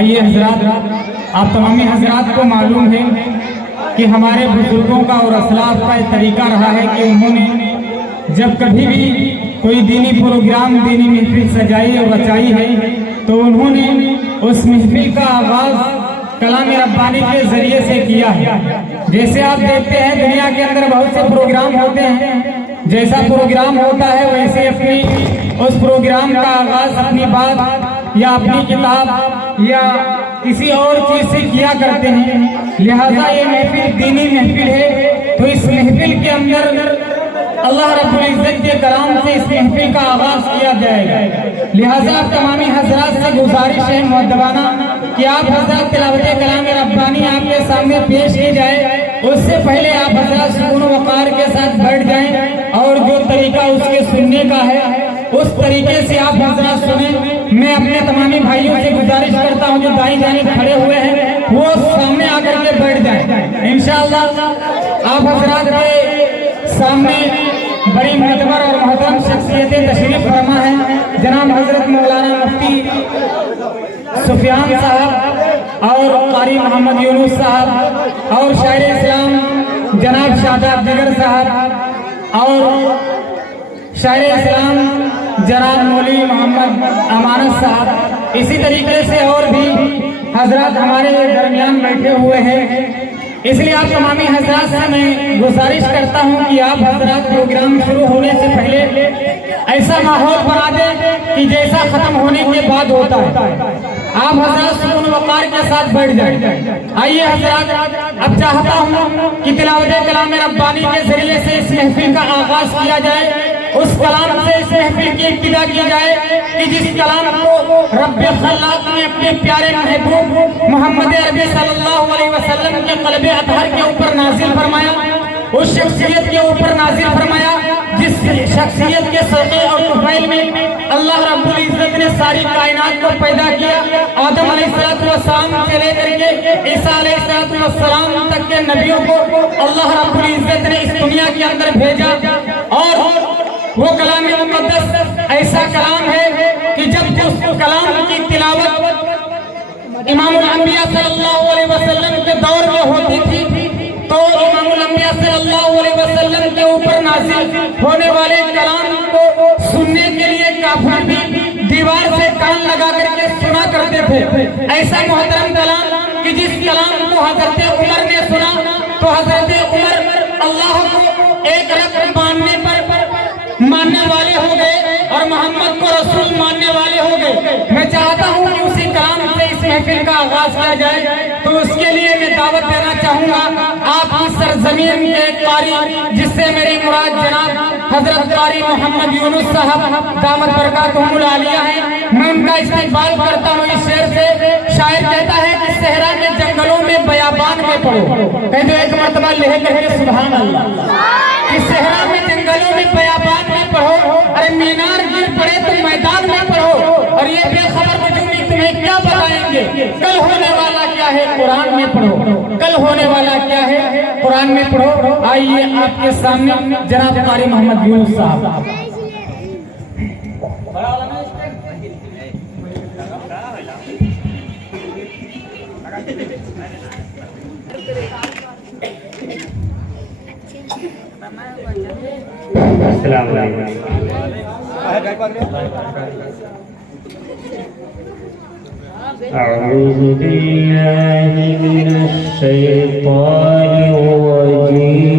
आइए हजरात, आप तमामी हजरात को मालूम है कि हमारे बुजुर्गों का और असलाफ का एक तरीका रहा है कि उन्होंने जब कभी भी कोई दीनी प्रोग्राम, दीनी महफिल सजाई और रचाई है तो उन्होंने उस महफिल का आगाज कलाम रब्बानी के जरिए से किया है। जैसे आप देखते हैं दुनिया के अंदर बहुत से प्रोग्राम होते हैं, जैसा प्रोग्राम होता है वैसे अपनी उस प्रोग्राम का आगाज अपनी बात या अपनी किताब या किसी और चीज से किया करते हैं। लिहाजा ये महफिल दीनी महफिल है, तो इस महफिल के अंदर अल्लाह रब्बुल इज्जत के कलाम से इस महफिल का आगाज किया जाएगा। लिहाजा आप तमामी हजरात से गुजारिश है मुअद्दबाना कि आप हजरात तिलावत कलाम रब्बानी आपके सामने पेश की जाए, उससे पहले आप हजरात सुकून वक़ार के साथ बैठ जाएं और जो तरीका उसके सुनने का है उस तरीके से आप हजरात सुने। मैं अपने तमामी भाइयों से गुजारिश करता हूं जो दाई जानिब खड़े हुए हैं वो सामने आकर के बैठ जाएं। इंशाअल्लाह आप हजरात के सामने बड़ी मोतबर और मोहतरम शख्सियतें तशरीफ फरमा है। जनाब हजरत मौलाना मुफ्ती सुफियान साहब और कारी मोहम्मद यूनुस साहब और शायर इस्लाम जनाब शादाब जिगर साहब और शायर इस्लाम जनाब मौलवी मोहम्मद अमानत साहब, इसी तरीके से और भी हजरत हमारे दरमियान बैठे हुए हैं। इसलिए आप तमामी हजरात से मैं गुजारिश करता हूं कि आप हजरात प्रोग्राम शुरू होने से पहले ऐसा माहौल बना दें कि जैसा खत्म होने के बाद होता है आप हजरात सुकून वक़ार के साथ बैठ जाएं। आइए हजरात, अब चाहता हूं कि तिलावत कलाम रब्बानी के जरिए से इस महफिल का आगाज किया जाए, उस कलाम से इस महफिल की इब्तिदा की जाए कि जिस कलाम को रब्बे खल्लाक ने अपने प्यारे महबूब मोहम्मद अरबी सल्लल्लाहु अलैहि वसल्लम के क़ल्बे अतहर के ऊपर नाजिल फरमाया, उस शख्सियत के ऊपर नाजिल फरमाया जिस शख्सियत के सदक़े और तुफ़ैल में अल्लाह रब्बुल इज्जत ने सारी कायनात को पैदा किया। आदम अलैहिस्सलाम से लेकर के ईसा अलैहिस्सलाम तक के नबियों को अल्लाह रब्बुल इज्जत ने इस दुनिया के अंदर भेजा और वो कलाम मुक़द्दस ऐसा कलाम है कि जब उस कलाम की तिलावत इमामुल अंबिया सल्लल्लाहु अलैहि वसल्लम के दौर में होती थी तो इमामुल अंबिया सल्लल्लाहु अलैहि वसल्लम के ऊपर नाज़िल होने वाले कलाम को सुनने के लिए काफिर भी दीवार से कान लगा करके सुना करते थे। ऐसा मोहतरम कलाम कि जिस कलाम को हजरत उमर ने सुना तो हजरत उमर अल्लाह को एक रब मानने वाले हो गए और मोहम्मद को रसूल मानने वाले हो गए। मैं चाहता हूं कि उसी कलाम से इस महफिल का आगाज किया जाए, तो उसके लिए मैं दावत देना चाहूंगा आपकी सरजमीन के कारी जिससे मेरी मुराद जनाब हजरत कारी मोहम्मद यूनुस साहब दामत बरकातुहुमुल आलिया है। मैं उनका इस्तेमाल करता हूँ इस शेर से। शायर कहता है कि सहरा के जंगलों में बयाबान में पढ़ो, कह दो एक मरतबा लेह करके सुभान अल्लाह। कि सहरा में जंगलों में बयाबान में पढ़ो, अरे मीनार गिर पड़े तो मैदान में पढ़ो, और ये बेखबर बुजुर्ग तुम्हें क्या बताएंगे कल होने वाला क्या है कुरान में पढ़ो, कल होने वाला क्या है कुरान में पढ़ो। आइए आपके सामने जनाब कारी मोहम्मद यूनुस साहब। अस्सलाम वालेकुम। अऊज़ु बिल्लाहि मिनश शैतानिर रजीम।